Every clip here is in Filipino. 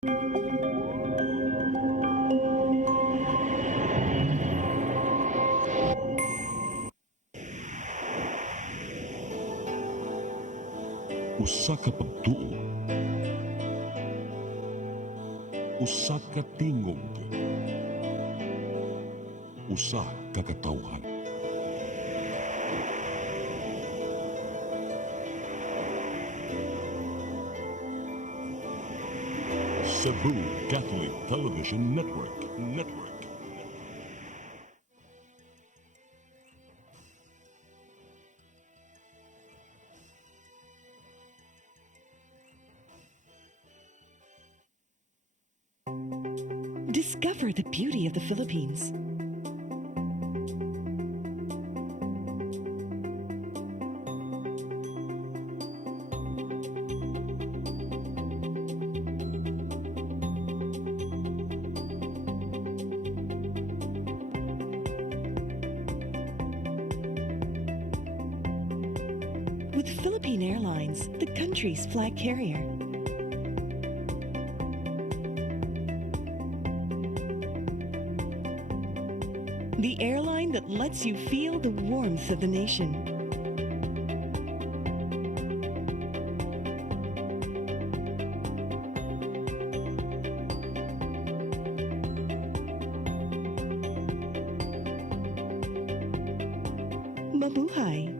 Usa ka pagtuo, usa ka tingog, usa ka katawhan. Cebu Catholic Television Network. Discover the beauty of the Philippines. With Philippine Airlines, the country's flag carrier. The airline that lets you feel the warmth of the nation. Mabuhay!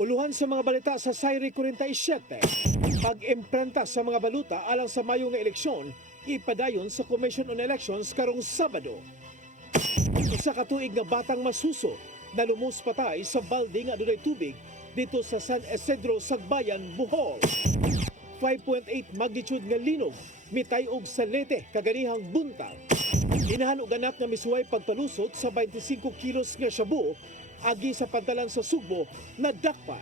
Uluhan sa mga balita sa Sayri 47. Pag-imprenta sa mga baluta alang sa Mayo nga eleksyon, ipadayon sa Commission on Elections karong Sabado. Usa ka tuig nga batang masuso na lumos patay sa balde nga adunay tubig dito sa San Isidro, Sagbayan, Bohol. 5.8 magnitude nga linog, mitay og sa Leyte kaganihang buntag. Inahan og ganap nga misuway pagpalusot sa 25 kilos nga shabu agi sa pantalan sa Sugbo na dakpan.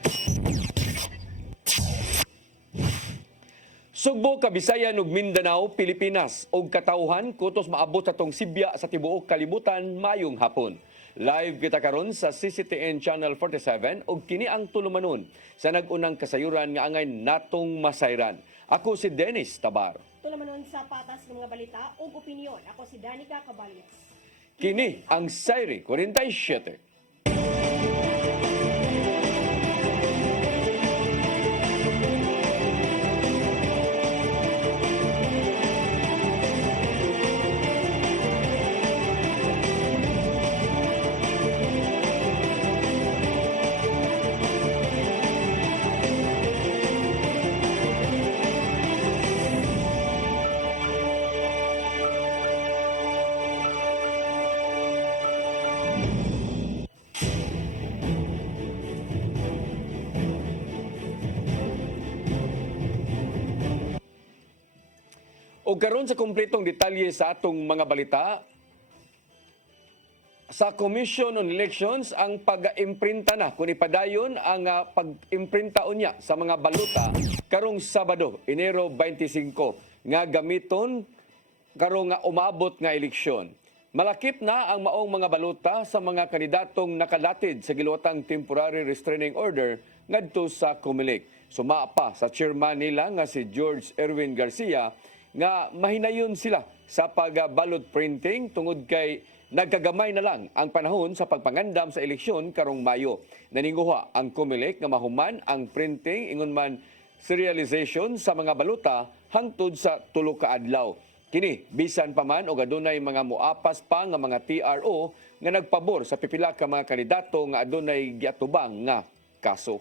Sugbo, Kabisayan ug Mindanao, Pilipinas og katawhan kutos maabot atong Sibya sa tibuok kalibutan mayong hapon. Live kita karon sa CCTN Channel 47 ug kini ang tulumanon sa nag-unang kasayuran nga angay natong masayran. Ako si Dennis Tabar. Tulumanon sa patas ng mga balita ug opinyon. Ako si Danica Caballas. Kini ang Sayri 47. O karon sa kumpletong detalye sa atong mga balita, sa Commission on Elections ang pag-imprinta na kung ipadayon ang pag-imprinta unya sa mga baluta karong Sabado, Enero 25 nga gamiton karong nga umabot nga eleksyon. Malakip na ang maong mga baluta sa mga kandidatong nakalatid sa giluwatang temporary restraining order ngadto sa Comelec. Suma pa sa chairman nila nga si George Erwin Garcia nga mahinayon sila sa pag-ballot printing tungod kay nagkagamay na lang ang panahon sa pagpangandam sa eleksyon karong Mayo. Naninguha ang Comelec nga mahuman ang printing ingon man serialization sa mga baluta hangtod sa tulo ka adlaw. Kini bisan pa man og adunay mga muapas pa nga mga TRO nga nagpabor sa pipila ka mga kandidato nga adunay giatubang nga kaso.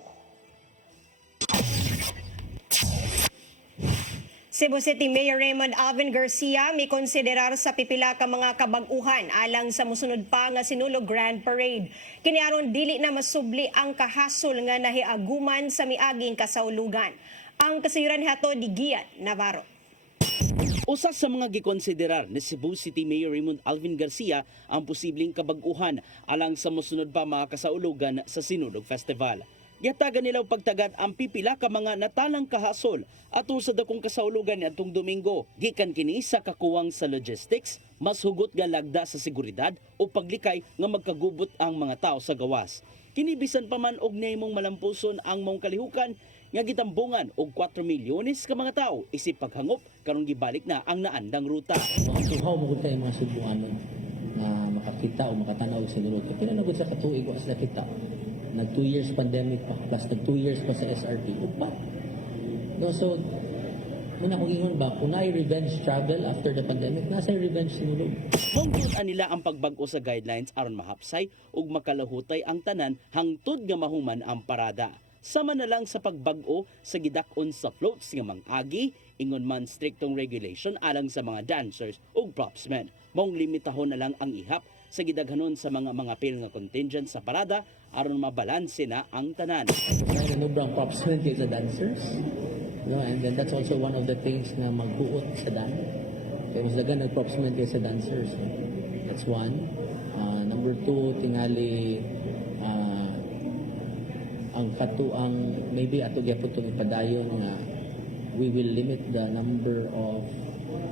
Cebu City Mayor Raymond Alvin Garcia may konsiderar sa pipila ka mga kabag-uhan alang sa mosunod pa nga Sinulog Grand Parade. Kini aron dili na masubli ang kahasol nga nahiaguman sa miaging kasaulugan. Ang kasayuran hato di Gian Navarro. Usa sa mga gikonsiderar ni Cebu City Mayor Raymond Alvin Garcia ang posibleng kabag-uhan alang sa mosunod pa mga kasaulugan sa Sinulog Festival. Yatagan nila og pagtagad ang pipila ka mga natalang kahasol atol sa dakong kasaulugan niadtong Domingo. Gikan kini sa kakuwang sa logistics, mas hugot nga lagda sa seguridad o paglikay nga magkagubot ang mga tao sa gawas. Kini bisan pa man og nahimong malampuson ang mong kalihukan nga gitambungan og 4 milyones ka mga tao isip paghangop karong gibalik na ang naandang ruta. Tuhaw mo tayo mga subuanon na makakita o makatanaw sa lulod. Pinanagod sa katuig wa sila kita. Nag 2 years pandemic pa, plus nag 2 years pa sa SRT. Upat. No, so, muna kong ingon ba, kung na revenge travel after the pandemic, nasa revenge sinulog. Manggutan nila ang pagbag-o sa guidelines aron mahapsay ug makalahutay ang tanan hangtod nga mahuman ang parada. Sama na lang sa pagbag-o sa gidak-on sa floats nga mangagi, ingon man striktong regulation alang sa mga dancers ug propsmen. Mong limitahon na lang ang ihap sa gidaghanon sa mga pil nga contingent sa parada aron mabalanse na ang tanan. Kaya nanubrang propsmen kayo sa dancers. No, and then that's also one of the things na magbuot sa dan. Kaya mas dagan nag-propsmen kayo sa dancers. That's one. Number two, tingali ang katuang maybe ato gyapon tong ipadayon nga we will limit the number of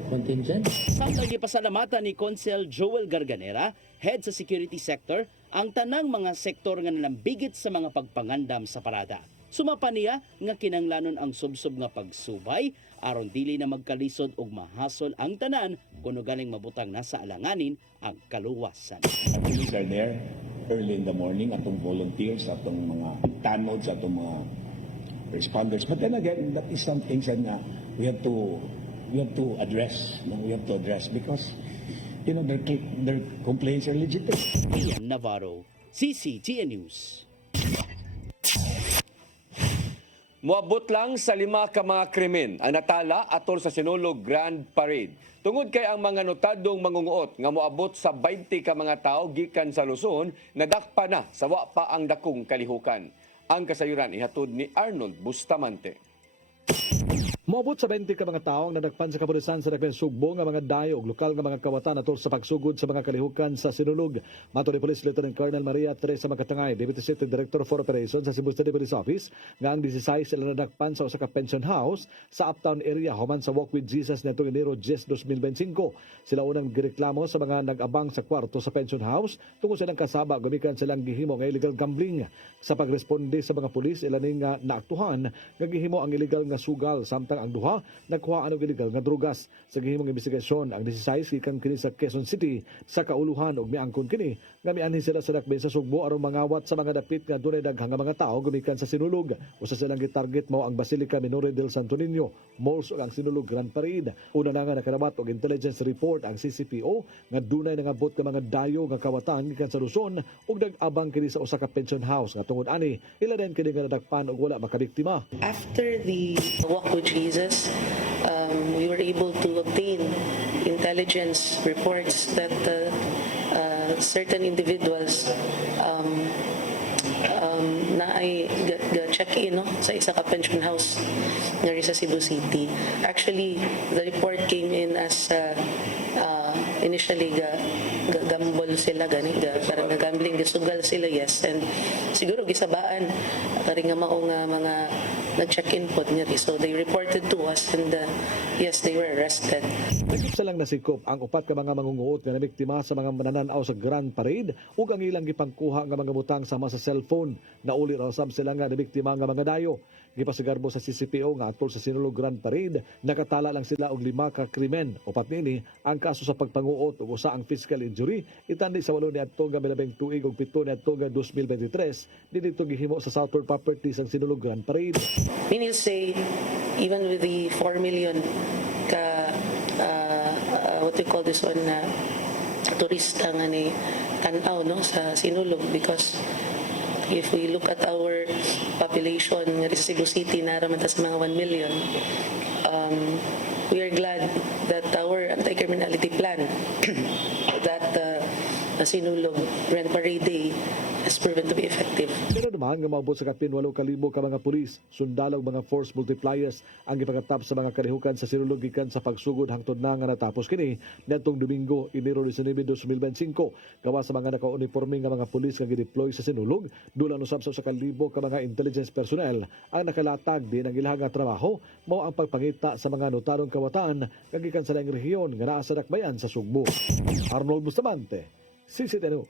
contingent. Samtang gipasalamatan ni Consel Joel Garganera, head sa security sector, ang tanang mga sektor nga nalambigit sa mga pagpangandam sa parada. Sumapa niya nga kinanglanon ang subsob nga pagsubay aron dili na magkalisod og mahasol ang tanan kuno galing mabutang nasa alanganin ang kaluwasan. Police are there early in the morning, atong volunteers, atong mga tanods, atong mga responders. But then again, that is some things that we have to address. No? We have to address because their complaints are legitimate. Ian Navarro, CCTN News. Moabot lang sa 5 ka mga krimen ang natala atol sa Sinulog Grand Parade. Tungod kay ang mga notadong mangunguot nga moabot sa 20 ka mga tao gikan sa Luzon, nadakpa na sa wa pa ang dakong kalihukan. Ang kasayuran ihatod ni Arnold Bustamante. Moabot sa 20 ka mga tawo ang nadagpan sa kapulisan sa Dakpan Sugbo nga mga dayo ug lokal nga mga kawatan atol sa pagsugod sa mga kalihukan sa Sinulog. Mato ni Police Lieutenant Colonel Maria Teresa Makatangay, Deputy City Director for Operations sa Cebu City Police Office, nga ang 16 sila nadagpan sa usa ka pension house sa uptown area human sa Walk with Jesus nitong Enero 10, 2025. Sila unang gireklamo sa mga nag-abang sa kwarto sa pension house tungod silang kasaba gumikan silang gihimo nga illegal gambling. Sa pagresponde sa mga pulis, ilaning nga naaktuhan nga gihimo ang illegal nga sugal samtang ang duha nagkuha ang illegal nga drugas. Sa gihimong investigasyon, ang 16 gikan kini sa Quezon City sa kauluhan ug miangkon kini nga mianhin sila sa dakben sa Sugbo aron mangawat sa mga dapit nga dunay daghang nga mga tawo gumikan sa Sinulog. Usa silang gitarget mao ang Basilica Minore del Santo Niño, malls ug ang Sinulog Grand Parade. Una na nga nakarabat og intelligence report ang CCPO nga dunay nangabot nga mga dayo nga kawatan gikan sa Luzon ug nag-abang kini sa usa ka pension house nga tungod ani ila din kini nga nadakpan ug wala makabiktima. After the walk with Jesus, we were able to obtain intelligence reports that certain individuals na ay check-in sa isa ka pension house nga rin sa Cebu City. Actually, the report came in as initially gamble sila parang gambling gisugal sila, yes, and siguro gisabaan kari nga mao nga mga nag-check-in pod niya, so they reported to us and yes, they were arrested. Nagkipsa lang nasikop ang upat ka mga mangunguot nga nabiktima sa mga manananaw sa Grand Parade ug ang ilang gipangkuha nga mga butang sama sa cellphone. Nauli raw sab sila nga nabiktima nga mga dayo. Gipasigarbo sa CCPO nga atol sa Sinulog Grand Parade, nakatala lang sila og 5 ka krimen. Upat nini ang kaso sa pagpanguot ug usa ang physical injury itandi sa 8 niadto nga milabing tuig ug 7 niadto nga 2023 didto gihimo sa Southward Properties ang Sinulog Grand Parade. Meaning say, even with the 4 million what we call this one na turista nga ni tanaw sa Sinulog, because if we look at our population nga sa Cebu City, naraman ta sa mga 1 million, we are glad that our anti-criminality plan that Sinulog Grand Parade Day has proven to be effective. Pero naman nga maabot sa kapin 8,000 ka mga pulis, sundalog mga force multipliers ang ipagatap sa mga kalihukan sa sinulog gikan sa pagsugod hangtod na nga natapos kini niadtong Domingo, Enero 19, 2025. Gawa sa mga naka-uniforme nga mga pulis nga gideploy sa sinulog, dulang usab sa 1,000 ka mga intelligence personnel ang nakalatag din ang ilahang nga trabaho mao ang pagpangita sa mga notarong kawataan nga gikan sa laing rehiyon nga naa sa dakbayan sa Sugbo. Arnold Bustamante, CCTV News.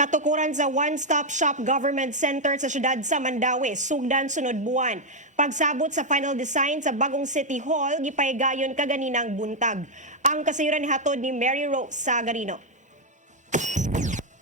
Katukuran sa One-Stop Shop Government Center sa siyudad sa Mandawi, sugdan sunod buwan. Pagsabot sa final design sa bagong City Hall, gipahigayon kaganinang buntag. Ang kasayuran ni hatod ni Mary Rose Sagarino.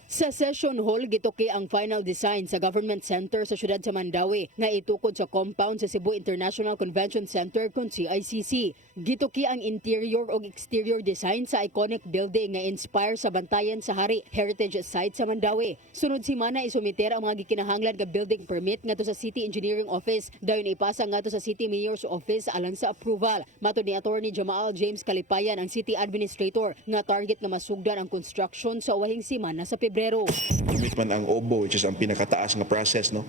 Sa session hall, gituki ang final design sa Government Center sa siyudad sa Mandawi nga itukod sa compound sa Cebu International Convention Center kung CICC. Gituki ang interior o exterior design sa iconic building nga inspire sa Bantayan sa Hari Heritage Site sa Mandawi. Sunod simana isumiter ang mga gikinahanglan nga building permit ngadto sa City Engineering Office, dayon ipasa ngadto sa City Mayor's Office alang sa approval. Matud ni Attorney Jamal James Kalipayan, ang City Administrator, nga target na masugdan ang construction sa uwahing simana sa Pebrero. Commitment ang OBO, which is ang pinakataas nga process, no,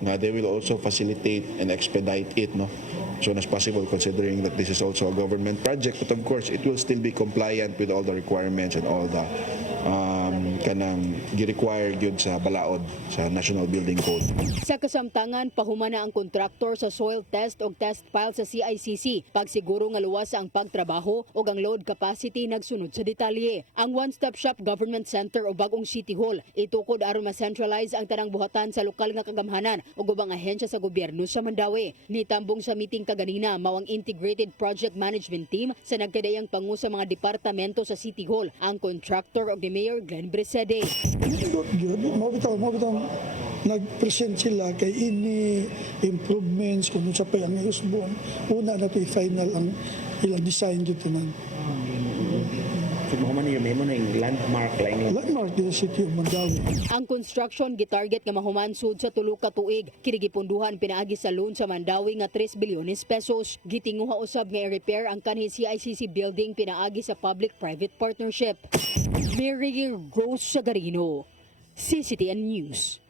nga they will also facilitate and expedite it, no, as soon as possible, considering that this is also a government project. But of course, it will still be compliant with all the requirements and all the kanang gi-require gyud sa balaod sa National Building Code. Sa kasamtangan, pahumana ang kontraktor sa soil test o test pile sa CICC. Pagsiguro nga luwas ang pagtrabaho o ang load capacity nagsunod sa detalye. Ang One-Stop Shop Government Center o bagong City Hall itukod aron ma-centralize ang tanang buhatan sa lokal nga kagamhanan o ubang ahensya sa gobyerno sa Mandawi. Nitambong sa meeting kaganina mao ang Integrated Project Management Team sa nagkadayang pangu sa mga departamento sa City Hall, ang contractor o ni Mayor Glenn Bresede. Mabitaw nag-present sila kay ini improvements kung sa pay ang iusbon. Una na ito final ang ilang design dito nan. So mo man yung memo na yung landmark dito sa City of Mandawi. Ang construction gitarget nga mahumansud sa 3 ka tuig. Kinigipunduhan pinaagi sa loan sa Mandawi nga 3 bilyones pesos. Gitinguha usab nga i-repair ang kanhi CICC building pinaagi sa public-private partnership. Mary Rose Sagarino, CCTN News.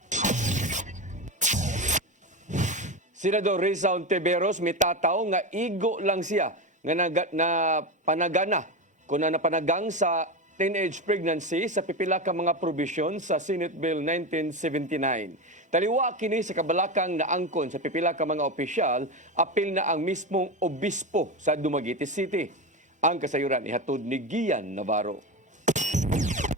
Senador Risa Ontiveros mitataw nga igo lang siya nga panagana kung napanagang sa teenage pregnancy sa pipila ka mga probisyon sa Senate Bill 1979. Taliwa kini sa kabalakang naangkon sa pipila ka mga opisyal, apil na ang mismong obispo sa Dumaguete City. Ang kasayuran ihatod ni Gian Navarro.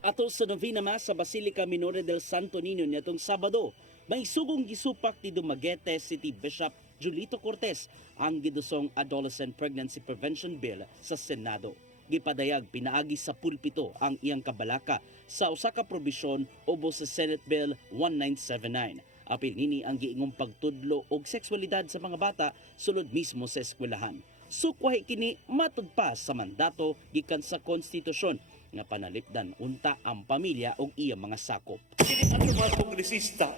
Ato sa novena mas sa Basilica Minore del Santo Niño nitong Sabado, may sugong gisupak ni Dumaguete City Bishop Julito Cortez ang gidusong Adolescent Pregnancy Prevention Bill sa Senado. Gipadayag pinaagi sa pulpito ang iyang kabalaka sa usa ka probisyon ubos sa Senate Bill 1979. Apil nini ang giingong pagtudlo og sexualidad sa mga bata sulod mismo sa eskwelahan. Sukwahi kini matud pa sa mandato gikan sa konstitusyon nga panalipdan unta ang pamilya og iyang mga sakop. Kini ato mga kongresista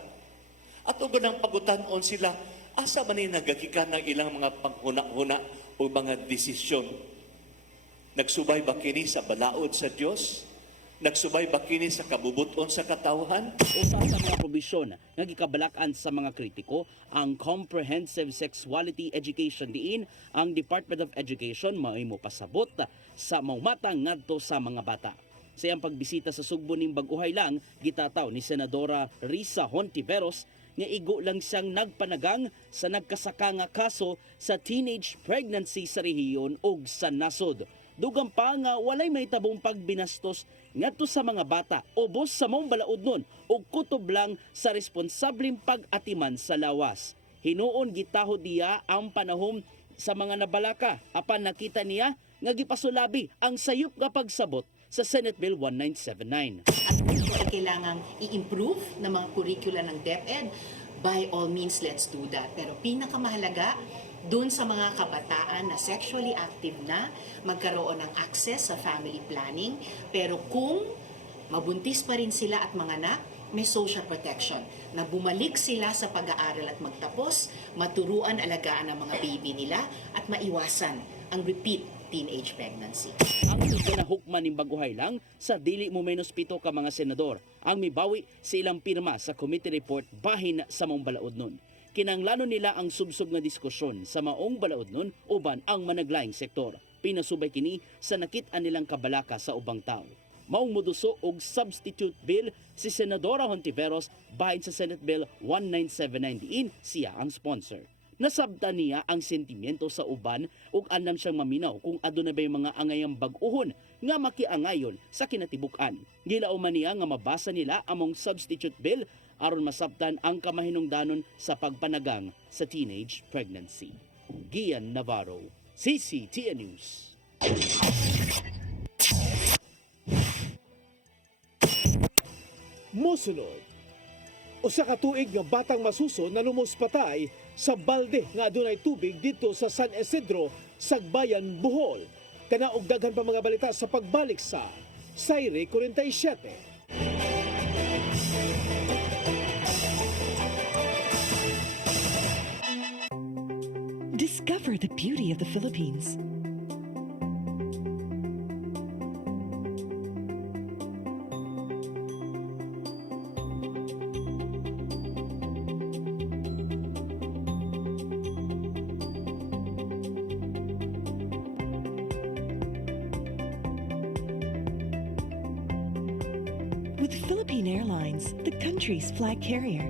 at ugo ng pagutanon sila asa man ni nagagikan ng ilang mga panghuna-huna o mga desisyon. Nagsubay ba kini sa balaod sa Dios? Nagsubay ba kini sa kabubuton sa katawhan? Usa sa mga probisyon nga gikabalakan sa mga kritiko ang comprehensive sexuality education diin ang Department of Education mahimo pasabot sa maumatang ngadto sa mga bata. Sa iyang pagbisita sa Sugbo ning Baguhay lang, gitataw ni Senadora Risa Hontiveros nga igo lang siyang nagpanagang sa nagkasaka nga kaso sa teenage pregnancy sa rehiyon ug sa nasod. Dugang pa nga walay may tabong pagbinastos ngadto sa mga bata ubos sa mong balaod nun ug kutob lang sa responsableng pag-atiman sa lawas. Hinuon gitahod niya ang panahon sa mga nabalaka apan nakita niya nga gipasulabi ang sayop nga pagsabot sa Senate Bill 1979. At kailangang i-improve ng mga curricula ng DepEd, by all means, let's do that. Pero pinakamahalaga, dun sa mga kabataan na sexually active na, magkaroon ng access sa family planning. Pero kung mabuntis pa rin sila at manganak, may social protection. Na bumalik sila sa pag-aaral at magtapos, maturuan alagaan ang mga baby nila at maiwasan ang repeat teenage pregnancy. Ang ginahukman ning baguhay lang sa dili mo menos 7 ka mga senador ang mibawi sa ilang pirma sa committee report bahin sa maong balaod nun. Kinanglanon nila ang subsub nga diskusyon sa maong balaod nun uban ang managlaing sektor. Pinasubay kini sa nakit-an nilang kabalaka sa ubang tao. Maong moduso og substitute bill si Senadora Hontiveros bahin sa Senate Bill 19790 siya ang sponsor. Nasabtan niya ang sentimiento sa uban ug andam siyang maminaw kung aduna bay mga angayang bag-uhon nga makiangayon sa kinatibuk-an. Gilao man niya nga mabasa nila among substitute bill aron masabtan ang kamahinungdanon sa pagpanagang sa teenage pregnancy. Gian Navarro, CCTN News. Mosunod, usa ka tuig nga batang masuso na lumuspatay sa balde nga adunay tubig dito sa San Isidro, Sagbayan, Bohol. Kana og daghan pa mga balita sa pagbalik sa Sayre 47. Discover the beauty of the Philippines. With Philippine Airlines, the country's flag carrier.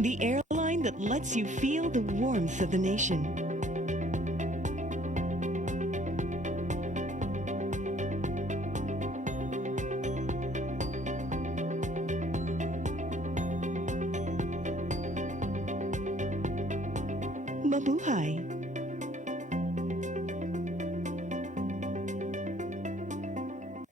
The airline that lets you feel the warmth of the nation. Mabuhay!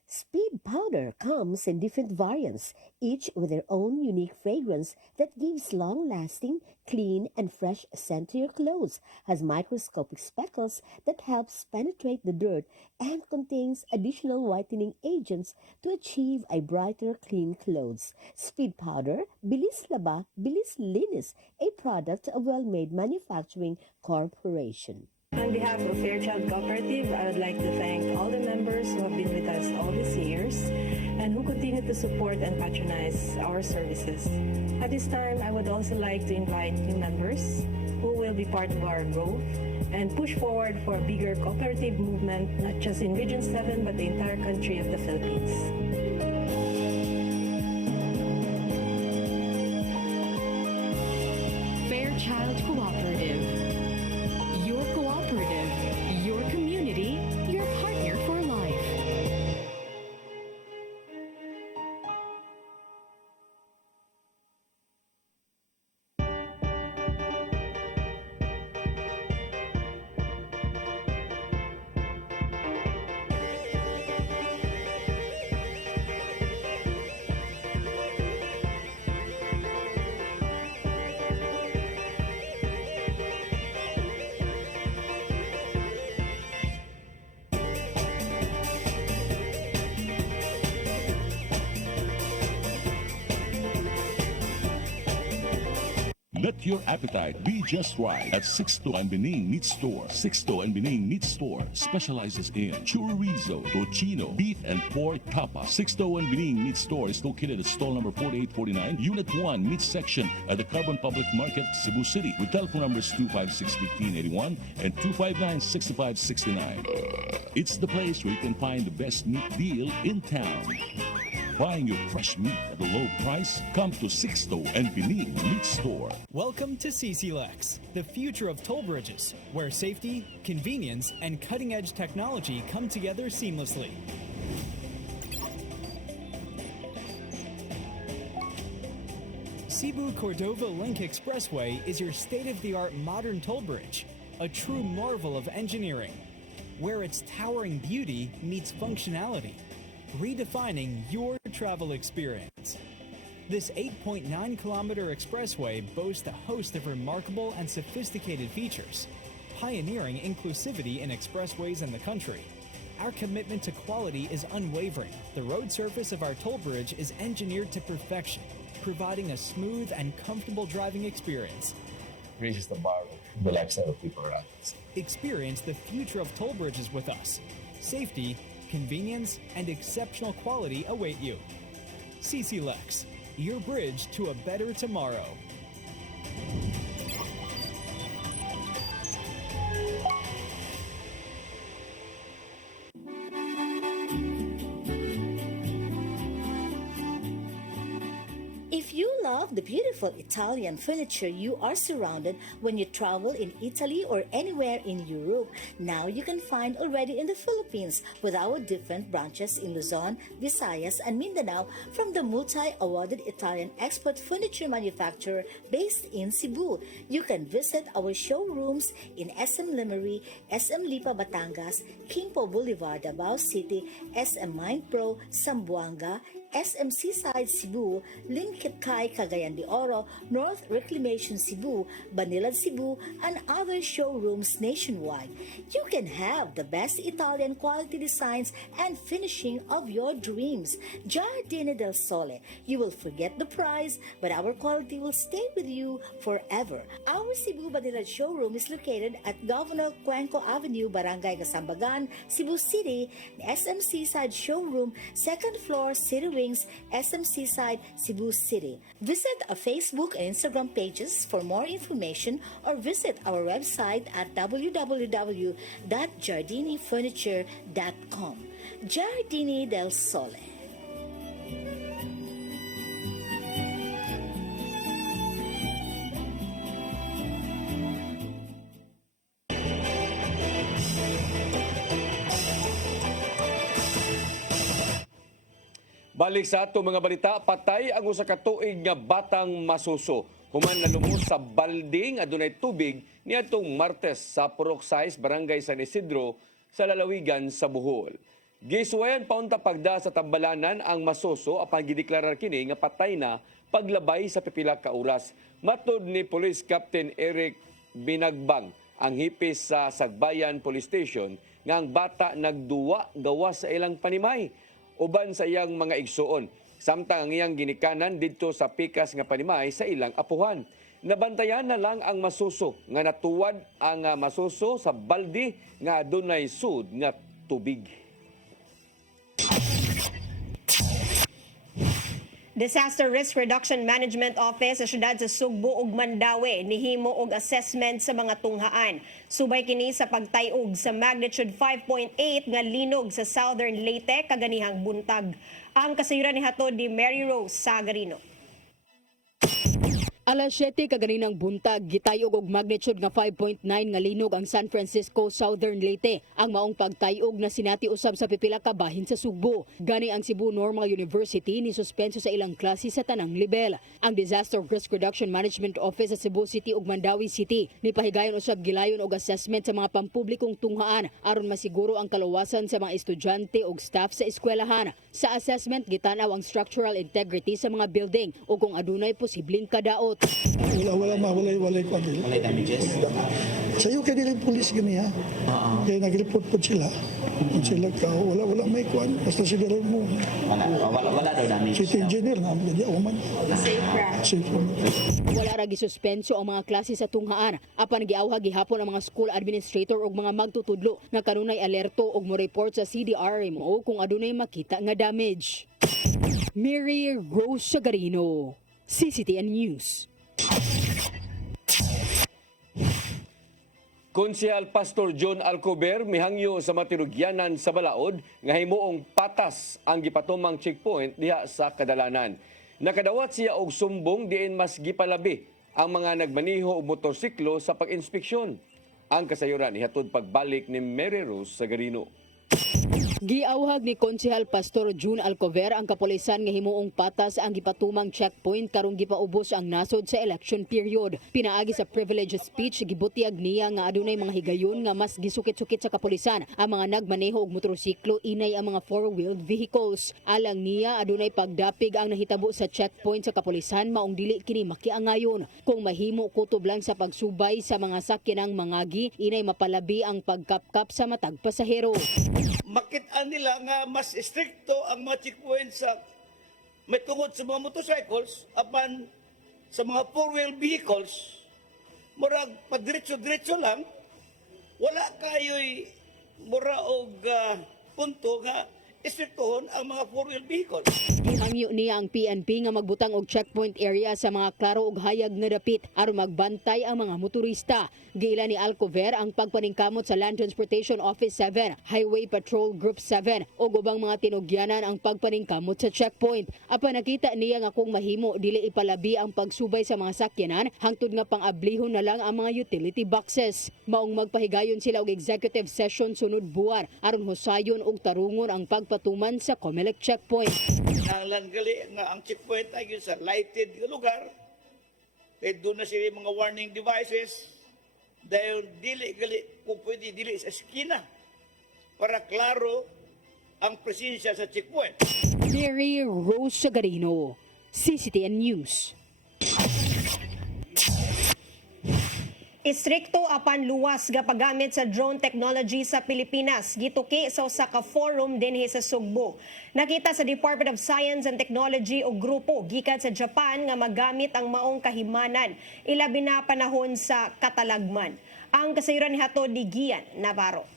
Speed powder comes in different variants, each with their own unique fragrance that gives long-lasting, clean, and fresh scent to your clothes, has microscopic speckles that helps penetrate the dirt, and contains additional whitening agents to achieve a brighter, clean clothes. Speed powder, Bilis Laba, Bilis Linis, a product of Well-Made Manufacturing Corporation. On behalf of Fairchild Cooperative, I would like to thank all the members who have been with us all these years and who continue to support and patronize our services. At this time, I would also like to invite new members who will be part of our growth and push forward for a bigger cooperative movement, not just in Region 7, but the entire country of the Philippines. Fairchild Cooperative. Your cooperative, your community, your partner for life. Let your appetite be just right at Sixto and Bening Meat Store. Sixto and Bening Meat Store specializes in chorizo, tocino, beef, and pork tapa. Sixto and Bening Meat Store is located at stall number 4849, Unit 1, Meat Section at the Carbon Public Market, Cebu City, with telephone numbers 256-1581 and 259-6569. It's the place where you can find the best meat deal in town. Buying your fresh meat at a low price? Come to Sixto and Bening Meat Store. Welcome to CCLEX, the future of toll bridges, where safety, convenience, and cutting-edge technology come together seamlessly. Cebu-Cordova Link Expressway is your state-of-the-art modern toll bridge, a true marvel of engineering, where its towering beauty meets functionality, redefining your travel experience. This 8.9-kilometer expressway boasts a host of remarkable and sophisticated features, pioneering inclusivity in expressways in the country. Our commitment to quality is unwavering. The road surface of our toll bridge is engineered to perfection, providing a smooth and comfortable driving experience. Raises the bar of the lifestyle of people around us. Experience the future of toll bridges with us. Safety, convenience, and exceptional quality await you. CC Lex, your bridge to a better tomorrow. If you love the beautiful Italian furniture you are surrounded when you travel in Italy or anywhere in Europe, now you can find already in the Philippines with our different branches in Luzon, Visayas, and Mindanao from the multi-awarded Italian export furniture manufacturer based in Cebu. You can visit our showrooms in SM Limery, SM Lipa Batangas, Kingpo Boulevard, Davao City, SM Mindpro, Zamboanga, SM Seaside Cebu, Linkitcay Cagayan de Oro, North Reclamation Cebu, Banilad Cebu, and other showrooms nationwide. You can have the best Italian quality designs and finishing of your dreams. Giardini del Sole. You will forget the price, but our quality will stay with you forever. Our Cebu Banilad showroom is located at Governor Cuenco Avenue, Barangay Gasambagan, Cebu City. SM Seaside Showroom, second floor, City Wings, SM Seaside, Cebu City. Visit our Facebook and Instagram pages for more information or visit our website at www.giardinifurniture.com. Giardini del Sole. Balik sa ato mga balita, patay ang usa ka tuig nga batang masuso. Human nalumos sa balding adunay tubig niadtong Martes sa Purok 6, Barangay San Isidro sa lalawigan sa Bohol. Gisuwayan paunta pagda sa tambalanan ang masuso apan gideklarar kini nga patay na paglabay sa pipila ka oras. Matud ni Police Captain Eric Binagbang, ang hipis sa Sagbayan Police Station, nga ang bata nagduwa gawas sa ilang panimay uban sa iyang mga igsuon. Samtang ang iyang ginikanan didto sa pikas nga panimay sa ilang apuhan. Nabantayan na lang ang masuso nga natuwad ang masuso sa baldi nga adunay sud nga tubig. Disaster Risk Reduction Management Office sa siyudad sa Sugbo ug Mandawi nihimo og assessment sa mga tunghaan. Subay kini sa pagtayog sa magnitude 5.8 nga linog sa Southern Leyte kaganihang buntag. Ang kasayuran ni hatod ni Mary Rose Sagarino. Alas 7 kaganinang buntag, gitayog og magnitude nga 5.9 nga linog ang San Francisco, Southern Leyte. Ang maong pagtayog na sinati usab sa pipila ka bahin sa Sugbo. Gani ang Cebu Normal University ni suspenso sa ilang klase sa tanang level. Ang Disaster Risk Reduction Management Office sa Cebu City ug Mandawi City ni pahigayon usab gilayon og assessment sa mga pampublikong tunghaan aron masiguro ang kaluwasan sa mga estudyante ug staff sa eskwelahan. Sa assessment gitanaw ang structural integrity sa mga building ug kung adunay posibleng kadaot. Walay kwadil. Walay damages? Sa'yo kaya nila yung pulis gani ha. Kaya nag-report po sila. Sila ka, wala may kwan. Basta siguro mo. Wala daw damage. City engineer na, hindi ako man. Safe ra. Wala ra gisuspenso ang mga klase sa tunghaan. Apan giawha gihapon ang mga school administrator ug mga magtutudlo nga kanunay alerto ug mo report sa CDRMO kung adunay makita nga damage. Mary Rose Sagarino, CCTN News. Konsehal Pastor John Alcober mihangyo sa matirugyanan sa balaod nga himuong patas ang gipatumang checkpoint diha sa Kadalanan. Nakadawat siya og sumbong diin mas gipalabi ang mga nagmaniho og motorsiklo sa pag-inspeksyon. Ang kasayuran ihatod pagbalik ni Mary Rose Sagarino. Giawhag ni Konsehal Pastor June Alcover ang kapulisan nga himuong patas ang gipatumang checkpoint karong gipaubos ang nasod sa election period. Pinaagi sa privilege speech gibutiag niya nga adunay mga higayon nga mas gisukit-sukit sa kapulisan ang mga nagmaneho og motorsiklo inay ang mga four-wheeled vehicles. Alang niya adunay pagdapig ang nahitabo sa checkpoint sa kapulisan maong dili kini makiangayon. Kung mahimo kutob lang sa pagsubay sa mga sakyanang mangagi inay mapalabi ang pagkapkap sa matag pasahero. Makita nila nga mas stricto ang mga checkpoint sa may tungod sa mga motorcycles, apan sa mga four-wheel vehicles, murag padiretso-diretso lang, wala kayo'y mura og punto nga istriktohon ang mga four-wheel vehicles. Gihangyo niya ang PNP nga magbutang og checkpoint area sa mga klaro ug hayag nga dapit aron magbantay ang mga motorista. Giila ni Alcover ang pagpaningkamot sa Land Transportation Office 7, Highway Patrol Group 7 ug ubang mga tinugyanan ang pagpaningkamot sa checkpoint. Apan nakita niya nga kung mahimo dili ipalabi ang pagsubay sa mga sakyanan hangtod nga pang-ablihon na lang ang mga utility boxes. Maong magpahigayon sila og executive session sunod buwan aron husayon og tarungon ang pagpatuman sa COMELEC checkpoint. Nanglan gali nga ang checkpoint ay yun sa lighted nga lugar. Kaya doon na sila mga warning devices. Dahil dili gali, kung pwede dili sa eskina. Para klaro ang presensya sa checkpoint. Mary Rose Sagarino, CCTN News. Istrikto apan luwas nga paggamit sa drone technology sa Pilipinas gituki sa usa ka forum dinhi sa Sugbo. Nakita sa Department of Science and Technology o grupo gikan sa Japan nga magamit ang maong kahimanan ilabi na panahon sa katalagman. Ang kasayuran ni hatod ni Gian Navarro.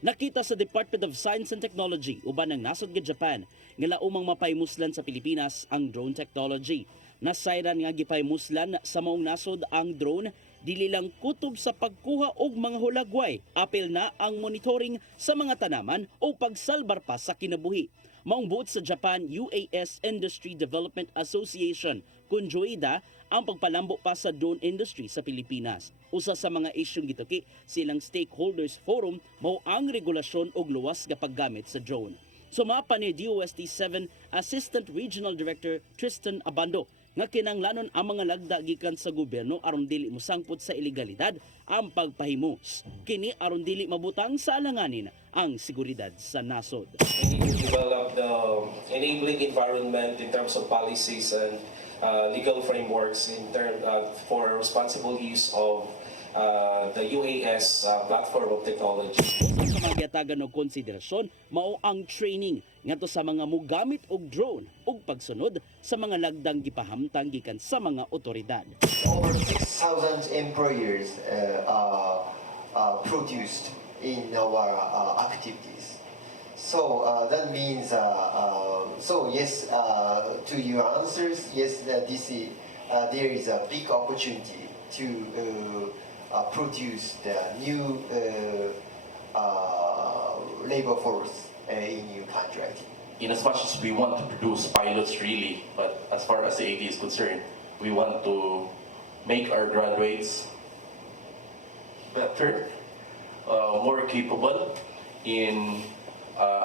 Nakita sa Department of Science and Technology uban ng nasod nga Japan nga laumang mapaymuslan sa Pilipinas ang drone technology. Nasayran nga gipaymuslan sa maong nasod ang drone dili lang kutob sa pagkuha og mga hulagway, apil na ang monitoring sa mga tanaman o pagsalbar pa sa kinabuhi. Maong buot sa Japan UAS Industry Development Association kun JOIDA ang pagpalambo pa sa drone industry sa Pilipinas. Usa sa mga isyung gituki silang stakeholders forum mao ang regulasyon og luwas nga paggamit sa drone. Sumapa ni DOST-7 Assistant Regional Director Tristan Abando nga kinanglanon ang mga lagda gikan sa gobyerno aron dili mosangpot sa ilegalidad ang pagpahimos. Kini aron dili mabutang sa alanganin ang seguridad sa nasod. We need to develop the enabling environment in terms of policies and legal frameworks in for responsible use of the UAS platform of technology. Sa mga giatagan og konsiderasyon mao ang training ngadto sa mga mogamit og drone ug pagsunod sa mga lagdang gipahamtang gikan sa mga otoridad. Over 6,000 employers produced in our activities. So that means, yes, to your answers, yes, there is a big opportunity to produce the new labor force in new country. In as much as we want to produce pilots really, but as far as the AD is concerned, we want to make our graduates better, more capable in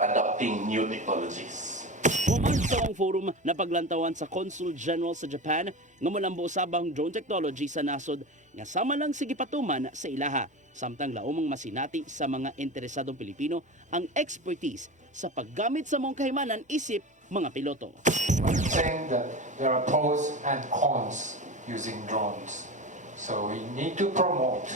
adopting new technologies. Human sa ang forum na paglantawan sa Consul General sa Japan nga molambo usabang drone technology sa nasod nga sama lang sige patuman sa ilaha. Samtang laumang masinati sa mga interesadong Pilipino ang expertise sa paggamit sa mong kahimanan isip mga piloto. I'm saying that there are pros and cons using drones. So we need to promote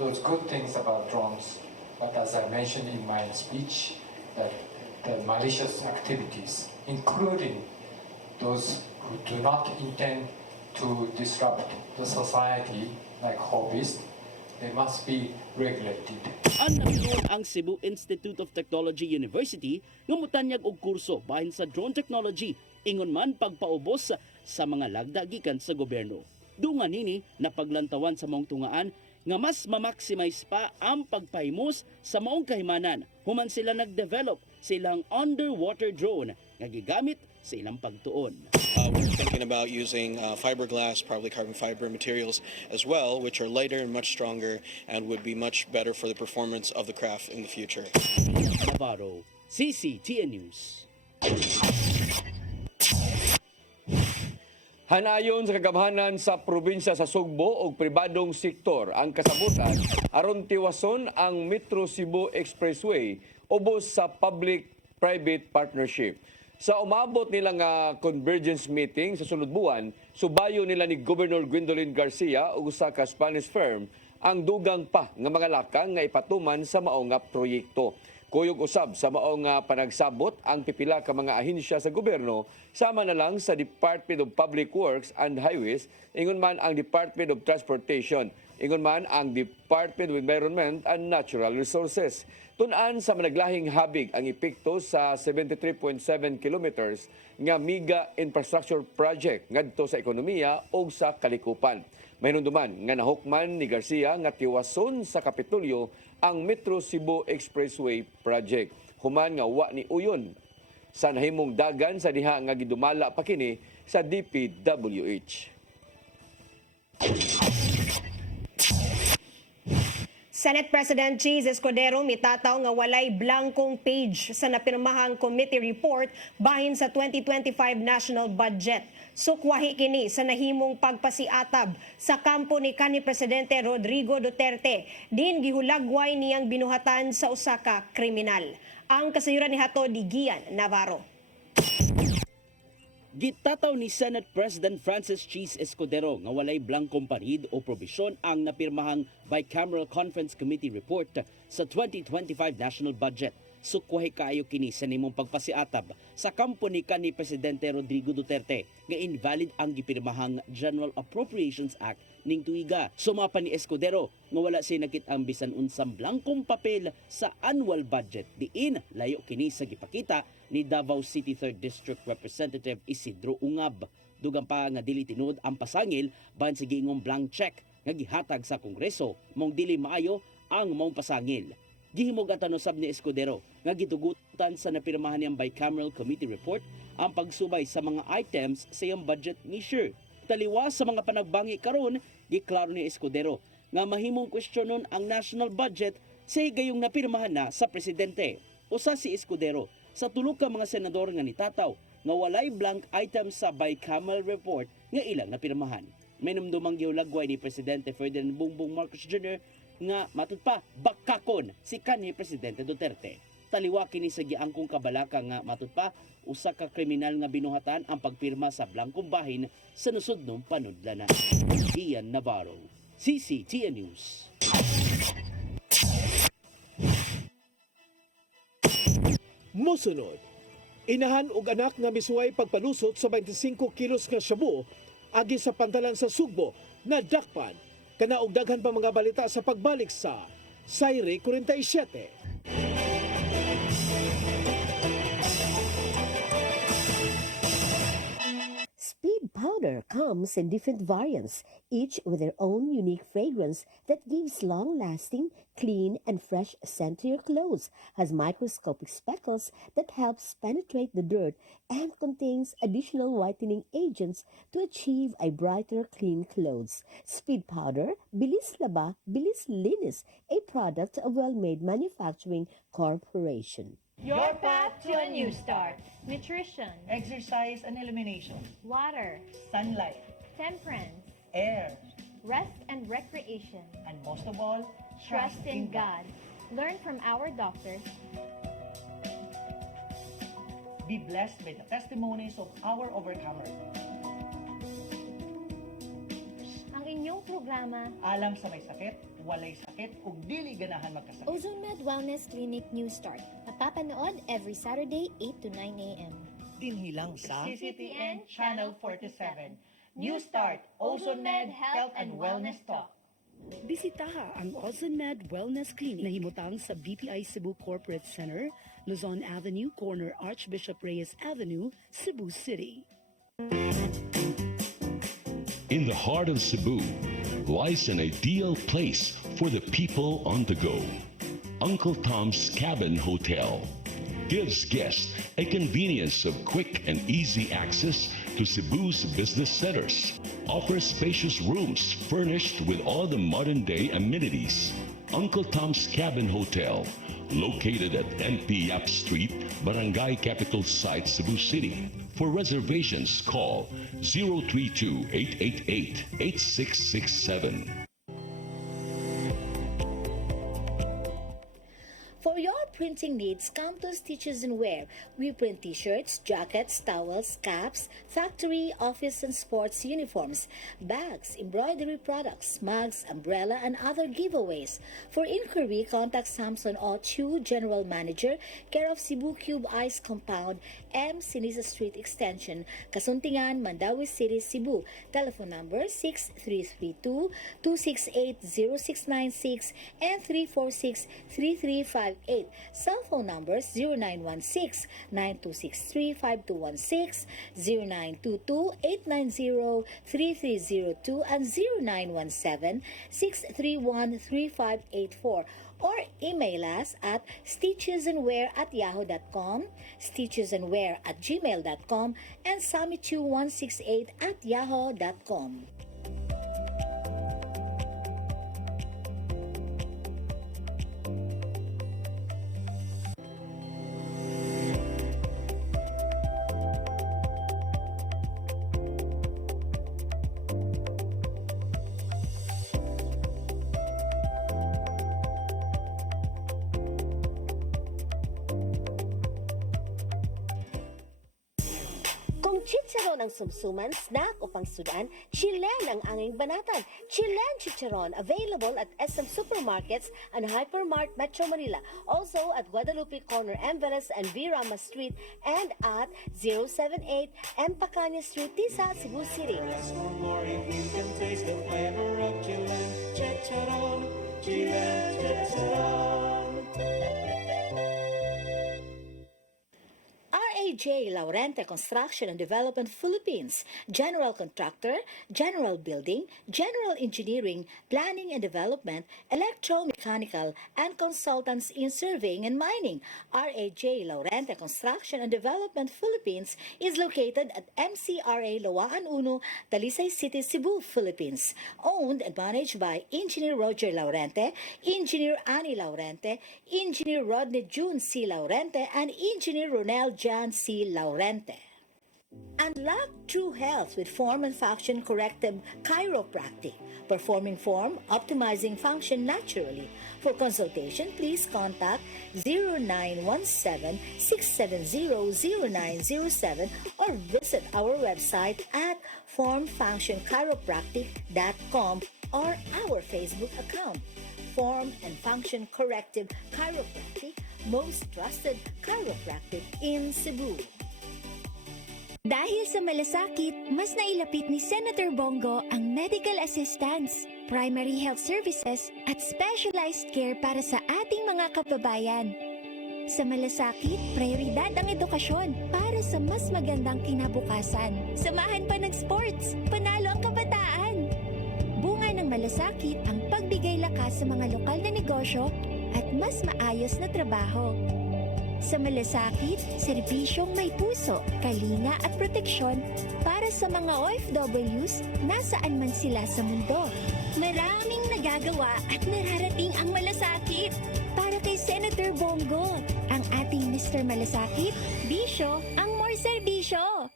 those good things about drones. But as I mentioned in my speech, that the malicious activities, including those who do not intend to disrupt the society like hobbyists, they must be regulated. Anang ang Cebu Institute of Technology University nga mutanyag og kurso bahin sa drone technology ingon man pagpaubos sa mga lagda gikan sa gobyerno. Dungan nini na paglantawan sa maong tungaan nga mas ma-maximize pa ang pagpahimos sa maong kahimanan. Human sila nag-develop silang underwater drone nga gigamit sa ilang pagtuon. We're thinking about using fiberglass, probably carbon fiber materials as well, which are lighter and much stronger and would be much better for the performance of the craft in the future. Navarro, CCTN News. Hanayon sa kagamhanan sa probinsya sa Sugbo o pribadong sektor ang kasabutan aron tiwason ang Metro Cebu Expressway ubos sa public-private partnership. Sa umabot nila nga convergence meeting sa sunod buwan, subayo nila ni Governor Gwendolyn Garcia ug usa ka Spanish firm ang dugang pa nga mga lakang nga ipatuman sa mao nga proyekto. Kuyog usab sa maong panagsabot ang pipila ka mga ahensya sa gobyerno sama na lang sa Department of Public Works and Highways, ingon man ang Department of Transportation, ingon man ang Department of Environment and Natural Resources. Tun-an sa managlahing habig ang epekto sa 73.7 kilometers nga mega infrastructure project ngadto sa ekonomiya o sa kalikupan. Mahinunduman nga nahukman ni Garcia nga tiwason sa Kapitolyo ang Metro Cebu Expressway Project. Human nga wa ni uyon sa nahimong dagan sa diha nga gidumala pa kini sa DPWH. Senate President Cheese Escudero mitataw nga walay blankong page sa napirmahang committee report bahin sa 2025 national budget. Sukwahi kini sa nahimong pagpasiatab sa kampo ni kanhi Presidente Rodrigo Duterte din gihulagway niyang binuhatan sa usa ka kriminal. Ang kasayuran ni Hato di Gian Navarro. Gitataw ni Senate President Francis Cheese Escudero nga walay blankong panid o probisyon ang napirmahang Bicameral Conference Committee report sa 2025 national budget. Sukwahi kaayo kini sa nimong pagpasiatab sa kampo ni kanhi Presidente Rodrigo Duterte nga invalid ang gipirmahang General Appropriations Act ning tuiga. Sumapa ni Escudero nga wala siya nakit-ang bisan unsang blankong papel sa annual budget diin layo kini sa gipakita ni Davao City 3rd District Representative Isidro Ungab. Dugang pa nga dili tinud ang pasangil bahin sa giingong blank check nga gihatag sa Kongreso mong dili maayo ang maong pasangil. Gihimog at anusab ni Escudero nga gitugutan sa napirmahan niyang Bicameral Committee report ang pagsubay sa mga items sa iyang budget measure. Taliwas sa mga panagbangi karon, giklaro ni Escudero nga mahimong kwestiyonon ang national budget sa higayong napirmahan na sa presidente. Usa si Escudero sa tulo ka mga senador nga nitataw nga walay blank item sa bicameral report nga ilang napirmahan. May namdumang gihulagway ni Presidente Ferdinand Bongbong Marcos Jr. nga matod pa bakakon si kanhi Presidente Duterte. Taliwa kini sa giangkong kabalaka nga matod pa usa ka kriminal nga binuhatan ang pagpirma sa blankong bahin sa nasudnong panudlanan. Ian Navarro, CCTN News. Mosunod, inahan og anak nga misuway pagpalusot sa 25 kilos nga shabu agi sa pantalan sa Sugbo na dakpan. Kanaog daghan pa mga balita sa pagbalik sa Sayre 47. Speed powder comes in different variants, each with their own unique fragrance that gives long-lasting, clean, and fresh scent to your clothes, has microscopic speckles that helps penetrate the dirt, and contains additional whitening agents to achieve a brighter, clean clothes. Speed powder, Bilis Laba, Bilis Linis, a product of Well-Made Manufacturing Corporation. Your path to a new start. Nutrition, Exercise and elimination. water, Sunlight. temperance, Air. rest and recreation. And most of all, Trust in God. Learn from our doctors. Be blessed by the testimonies of our overcomers. Ang inyong programa, Alam sa may sakit, walay sakit, ug dili ganahan magkasakit. Ozone Med Wellness Clinic New Start. Napapanood every Saturday 8 to 9 a.m. Dinhilang sa CCTN Channel 47. New Start, Ozone Med Health and Wellness Talk. Bisitaha ang OzonMed Wellness Clinic na himutang sa BPI Cebu Corporate Center, Luzon Avenue, corner Archbishop Reyes Avenue, Cebu City. In the heart of Cebu lies an ideal place for the people on the go. Uncle Tom's Cabin Hotel gives guests a convenience of quick and easy access to Cebu's business centers, offers spacious rooms furnished with all the modern-day amenities. Uncle Tom's Cabin Hotel, located at NP Yap Street, Barangay Capital Site, Cebu City. For reservations, call 032-888-8667. For your printing needs, come to Stitches and Wear. We print t-shirts, jackets, towels, caps, factory, office, and sports uniforms, bags, embroidery products, mugs, umbrella, and other giveaways. For inquiry, contact Samson O. Chu, General Manager, care of Cebu Cube Ice Compound, M. Sinisa Street Extension, Kasuntingan, Mandawi City, Cebu. Telephone number 6332-268-0696 and 346-3358. Cell phone numbers 0916-9263-5216, 0922-890-3302, and 0917-631-3584. Or email us at stitchesandwear@yahoo.com, stitchesandwear@gmail.com, and samichu168@yahoo.com. Kung chicharon ang sumsuman, snack o pangsudan, Chilen ang anging banatan. Chilen Chicharon, available at SM Supermarkets and Hypermart Metro Manila. Also at Guadalupe Corner, Emveles and V. Rama Street, and at 078 M. Pacanya Street, Tisa, Cebu City. RAJ Laurente Construction and Development Philippines, General Contractor, General Building, General Engineering, Planning and Development, Electromechanical, and Consultants in Surveying and Mining. RAJ Laurente Construction and Development Philippines is located at MCRA Lawaan Uno, Talisay City, Cebu, Philippines. Owned and managed by Engineer Roger Laurente, Engineer Annie Laurente, Engineer Rodney June C. Laurente, and Engineer Ronel Jan C. Laurente. Unlock true health with Form and Function Corrective Chiropractic. Performing form, optimizing function naturally. For consultation, please contact 0917-670-0907 or visit our website at formfunctionchiropractic.com or our Facebook account. Form and Function Corrective Chiropractic, most trusted chiropractic in Cebu. Dahil sa malasakit, mas nailapit ni Senator Bongo ang medical assistance, primary health services at specialized care para sa ating mga kababayan. Sa malasakit, prioridad ang edukasyon para sa mas magandang kinabukasan. Samahan pa ng sports, panalo ang kabataan. Bunga ng malasakit ang pagbigay lakas sa mga lokal na negosyo at mas maayos na trabaho. Sa malasakit, serbisyong may puso, kalinga at proteksyon para sa mga OFWs nasaan man sila sa mundo. Maraming nagagawa at nararating ang malasakit. Para kay Senator Bongo, ang ating Mr. Malasakit, bisyo ang more serbisyo.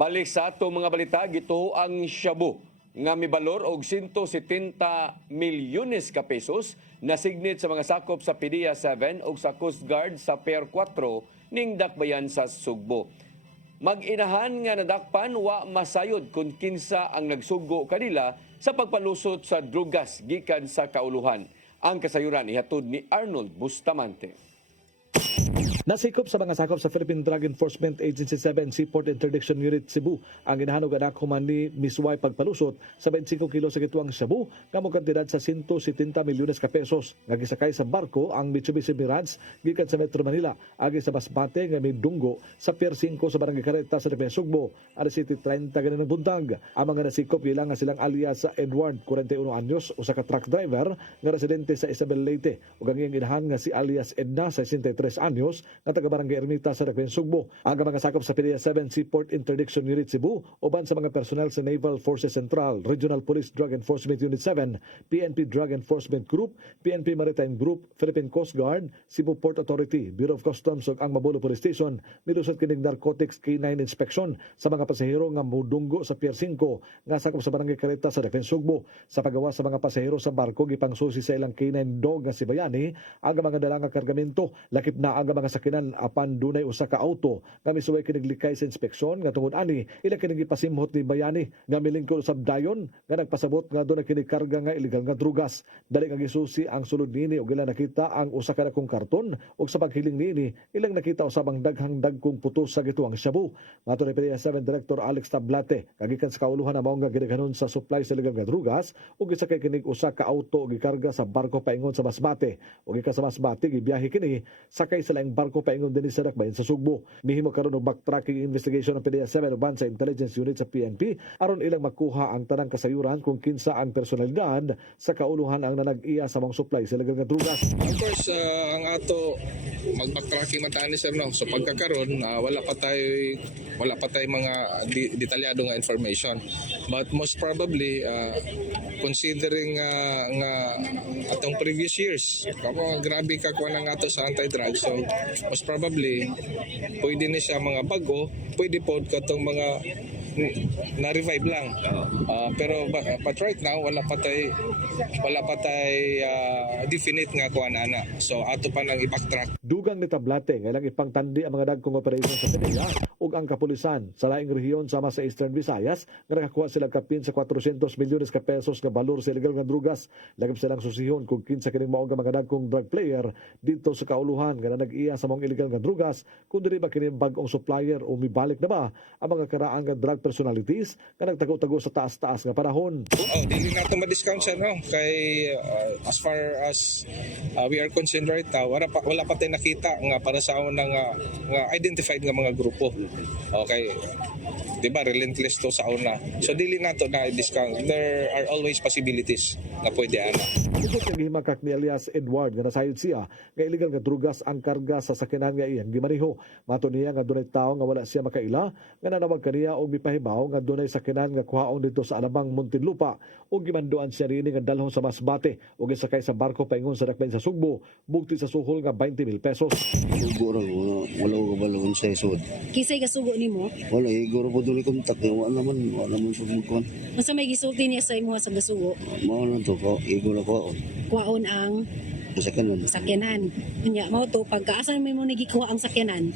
Balik sa ato mga balita, gituho ang shabu nga mibalor og 170 milyones ka pesos na signit sa mga sakop sa PDEA 7 ug sa Coast Guard sa Pier 4 ning dakbayan sa Sugbo. Mag-inahan nga nadakpan wa masayod kung kinsa ang nagsugo kanila sa pagpalusot sa drugas gikan sa kauluhan. Ang kasayuran ihatod ni Arnold Bustamante. Nasikop sa mga sakop sa Philippine Drug Enforcement Agency 7 Seaport Interdiction Unit Cebu ang inahanog anak human ni Misway pagpalusot sa 25 kilo sa gituang shabu nga mo kantidad sa 170 milyones ka pesos nga gisakay sa barko ang Mitsubishi Mirage gikan sa Metro Manila agi sa Masbate nga may dunggo sa Pier 5 sa Barangay Careta sa Dapay Sugbo alas 7:30 ganing buntag. Ang mga nasikop ilang nga silang alias sa Edward 41 anyos usa ka truck driver nga residente sa Isabel Leyte ug ang iyang inahan nga si alias Edna 63 anyos nga taga Barangay Ermita sa Dapay Sugbo. Ang mga sakop sa PDEA 7 Seaport Interdiction Unit Cebu uban sa mga personnel sa Naval Forces Central, Regional Police Drug Enforcement Unit 7, PNP Drug Enforcement Group, PNP Maritime Group, Philippine Coast Guard, Cebu Port Authority, Bureau of Customs ug ang Mabulo Police Station milusot kining narcotics K9 inspection sa mga pasahero nga mudunggo sa Pier 5 nga sakop sa Barangay Careta sa Dapay Sugbo. Sa paggawa sa mga pasahero sa barko gipangsusi sa ilang K9 dog nga si Bayani ang mga dala nga kargamento lakip na ang mga sakinan apan dunay usa ka auto nga misuway kining likay sa inspeksyon nga tungod ani ila kining gipasimhot ni Bayani nga milingkod usab dayon nga nagpasabot nga dunay kining karga nga illegal nga drugas. Dali nga gisusi ang sulod niini ug ila nakita ang usa ka dakong karton ug sa paghiling niini ilang nakita usab ang daghang dagkong putos sa gituang shabu. Mato ni PDEA 7 Director Alex Tablate kagikan sa kauluhan na mao nga gidaghanon sa supply sa illegal nga drugas ug gisakay kining usa ka auto ug gikarga sa barko paingon sa Masbate ug gikan sa Masbate gibiyahe kini sakay sa laing barko paingon din sa dakbayan sa Sugbo. Mihimo karon og backtracking investigation ng PDEA 7 uban sa intelligence unit sa PNP aron ilang makuha ang tanang kasayuran kung kinsa ang personalidad sa kauluhan ang nanag-iya sa mga supply sa illegal nga drugas. Of course, ang ato mag-backtracking mataan ni sir no. So pagkakaron wala pa tay mga detalyado nga information. But most probably considering nga atong previous years, grabe ka kuha ng ato sa anti-drug. So most probably pwede ni siya mga bago, pwede po katong mga na-revive lang. Pero but right now wala pa tay definite nga kuha na. So ato pa nang i-backtrack. Dugang ni Tablate nga ilang ipangtandi ang mga dagkong operation sa PDEA ug ang kapulisan sa laing rehiyon sama sa Eastern Visayas nga nakakuha sila kapin sa 400 milyones ka pesos nga balor sa illegal nga drugas. Lagip silang susihon kung kinsa kining mao nga mga dagkong drug player dito sa kauluhan nga nag-iya sa mga illegal nga drugas kung dili ba kini bag-ong supplier o mibalik na ba ang mga karaang nga drug personalities nga nagtago-tago sa taas-taas nga panahon. Dili nato ma-discount siya no kay as far as we are concerned right now wala pa tayo nakita nga para sa una nga identified nga mga grupo. Okay. Diba relentless to sa una. So dili nato na i-discount. There are always possibilities na pwede ana. Ito ang gihimakak ni alias Edward nga nasayod siya nga illegal nga drugas ang karga sa sakyanan nga iyang gimaniho. Mato niya nga dunay tawo nga wala siya makaila nga nanawag kaniya og mipahibaw nga dunay sakyanan nga kuhaon dito sa Alabang, Muntinlupa ug gimanduan siya rini nga dalhon sa Masbate ug gisakay sa barko paingon sa dakbayan sa Sugbo bugti sa suhol nga 20,000 pesos. Sugo ra wala ko balon sa isod. Kisay gasugo nimo? Wala igoro po duli kontak wala naman pagmukuan. Unsa may gisulti niya sa imo sa gasugo? Mao lang to ko igoro ko. Kuhaon ang sakyanan. Unya mao to pagkaasan may mo nagikuha ang sakyanan.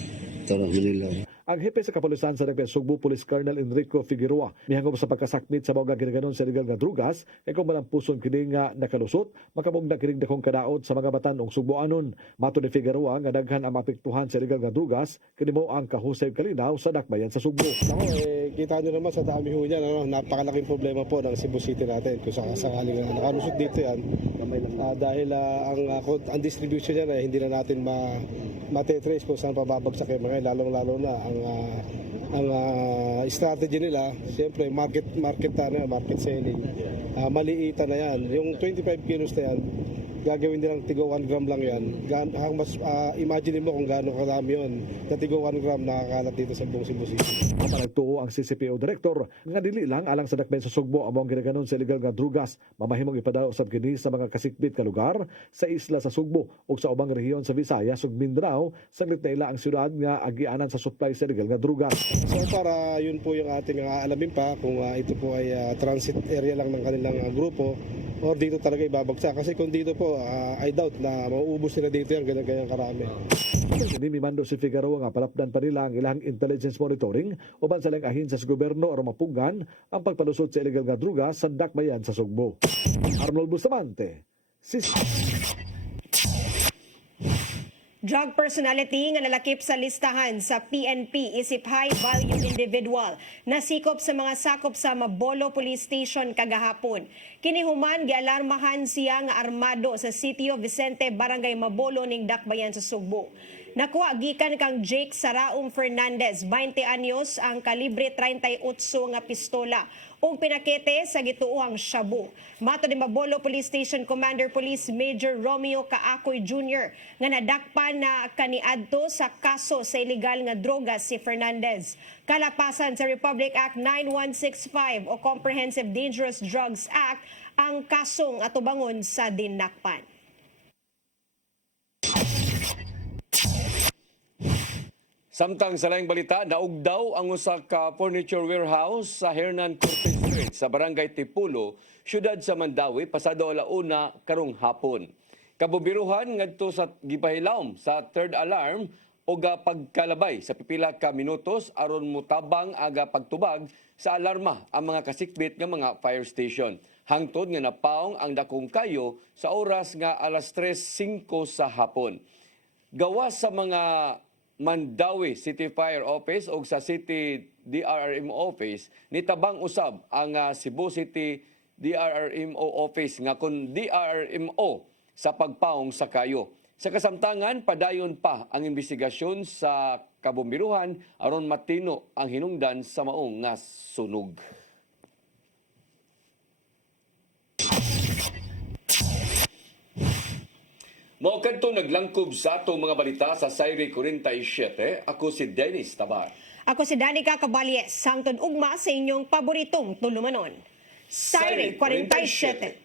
Tara Manila. Ang hepe sa kapulisan sa Dapay Sugbo Police Colonel Enrico Figueroa mihangop sa pagkasakmit sa mga ginaganon sa illegal nga drugas kay kung malampuson kini nga nakalusot makamugna kining dakong kadaot sa mga batan-ong Sugboanon. Mato ni Figueroa nga daghan ang mapektuhan sa illegal nga drugas kini mo ang kahusay kalinaw sa dakbayan sa Sugbo. Kita nyo naman sa dami ho niyan, napakalaking problema po ng Cebu City natin kung sakaling nakalusot dito yan dahil ang distribution niya hindi na natin matetrace kung saan pababagsak yung mga lalong-lalo na ang strategy nila, siyempre market selling. Maliitan na yan. Yung 25 kilos na yan, gagawin nilang tigo 1 gram lang yan. Mas imagine mo kung gaano karami yun na tigo 1 gram nakakalat dito sa buong Cebu City. Nagtuo ang CCPO Director nga dili lang alang sa dakmen sa Sugbo among ginaganon sa illegal nga drugas mamahimong ipadala usab kini sa mga kasikbit ka lugar sa isla sa Sugbo ug sa ubang rehiyon sa Visayas ug Mindanao saglit na ila ang syudad nga agianan sa supply sa illegal nga drugas. So para yun po yung ating aalamin pa kung ito po ay transit area lang ng kanilang grupo or dito talaga ibabagsak. Kasi kung dito po, I doubt na mauubos nila dito yung ganyan karami. Kini Mimando si Figaro nga palapdan pa nila ang ilang intelligence monitoring uban sa ilang ahinsya sa gobyerno aron mapugan ang pagpalusot sa illegal nga drugas sa dakbayan sa Sugbo. Arnold Bustamante, Drug personality nga nalakip sa listahan sa PNP isip high value individual nasikop sa mga sakop sa Mabolo Police Station kagahapon. Kinihuman gialarmahan siya nga armado sa sitio Vicente Barangay Mabolo ning Dakbayan sa Sugbo. Nakuha gikan kang Jake Saraum Fernandez, 20 anyos, ang kalibre 38 nga pistola ug pinakete sa gituohang shabu. Mato ni Mabolo Police Station Commander Police Major Romeo Kaakoy Jr. nga nadakpan na kaniadto sa kaso sa illegal nga droga si Fernandez. Kalapasan sa Republic Act 9165 o Comprehensive Dangerous Drugs Act ang kasong atubangon sa dinakpan. Samtang sa laing balita, naugdaw ang usa ka furniture warehouse sa Hernan Cortes Street sa Barangay Tipulo, syudad sa Mandawi, pasado alauna karong hapon. Kabubiruhan ngadto sa gipahilawom sa third alarm o pagkalabay sa pipila ka minutos aron mutabang aga pagtubag sa alarma ang mga kasikbit nga mga fire station. Hangtod nga napaong ang dakong kayo sa oras nga alas 3:05 sa hapon. Gawa sa mga Mandawi City Fire Office o sa City DRRMO Office, nitabang usab ang Cebu City DRRMO Office nga kun DRRMO sa pagpaong sa kayo. Sa kasamtangan, padayon pa ang investigasyon sa kabumbiruhan aron matino ang hinungdan sa maong nga sunog. Mao kadto naglangkob sa atong mga balita sa Sayre 47. Ako si Dennis Tabar. Ako si Danica Caballes, sangtod ugma sa inyong paboritong tulumanon. Sayre 47.